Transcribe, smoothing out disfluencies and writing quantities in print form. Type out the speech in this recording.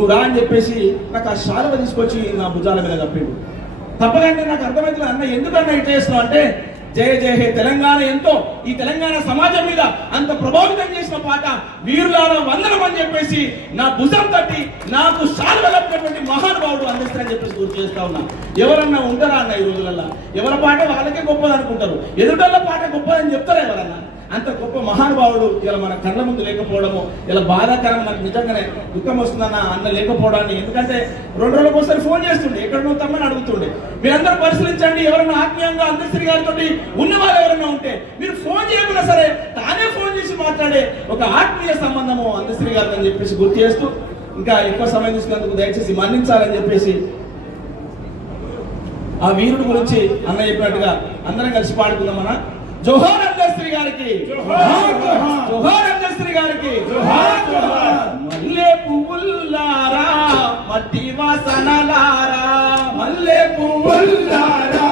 నువ్వు రా అని చెప్పేసి నాకు ఆ శాలువ తీసుకొచ్చి నా భుజాల మీద కప్పిండు. తప్పగానే నాకు అర్థమవుతుంది, అన్న ఎందుకన్నా ఇట్లా చేస్తున్నావు అంటే, జయ జయ హే తెలంగాణ ఎంతో ఈ తెలంగాణ సమాజం మీద అంత ప్రభావితం చేసిన పాట వీరులారా వందనం అని చెప్పేసి నా భుజం తట్టి నాకు శాలువ కప్పినటువంటి మహానుభావుడు అందిస్తారని చెప్పేసి గుర్తు చేస్తా ఉన్నా. ఎవరన్నా ఉంటారా అన్న ఈ రోజులలో? ఎవరి పాట వాళ్ళకే గొప్పది అనుకుంటారు, ఎదుటోళ్ళ పాట గొప్పదని చెప్తారా ఎవరన్నా? అంత గొప్ప మహానుభావుడు ఇలా మన కళ్ళ ముందు లేకపోవడము ఇలా బాధాకరం. నాకు నిజంగానే దుఃఖం వస్తుందన్న అన్న లేకపోవడాన్ని. ఎందుకంటే 2 రోజులకు ఒకసారి ఫోన్ చేస్తుండే, ఎక్కడ నువ్వు తమ్మని అడుగుతుండే. మీరందరూ పరిశీలించండి, ఎవరైనా ఆత్మీయంగా అందశ్రీ గారితో ఉన్న వాళ్ళు ఎవరైనా ఉంటే మీరు ఫోన్ చేయకుండా సరే తానే ఫోన్ చేసి మాట్లాడే ఒక ఆత్మీయ సంబంధము అందశ్రీ గారు అని చెప్పేసి గుర్తు చేస్తూ, ఇంకా ఎక్కువ సమయం తీసుకున్నందుకు దయచేసి మన్నించాలని చెప్పేసి ఆ వీరుడు గురించి అన్న చెప్పినట్టుగా అందరం కలిసి పాడుకుందాం. మన జోహార్ అందశ్రీ గారికి, జోహార్ అందశ్రీ గారికి. మల్లె పువ్వులారా మట్టి వాసనలారా, మల్లె పువ్వులారా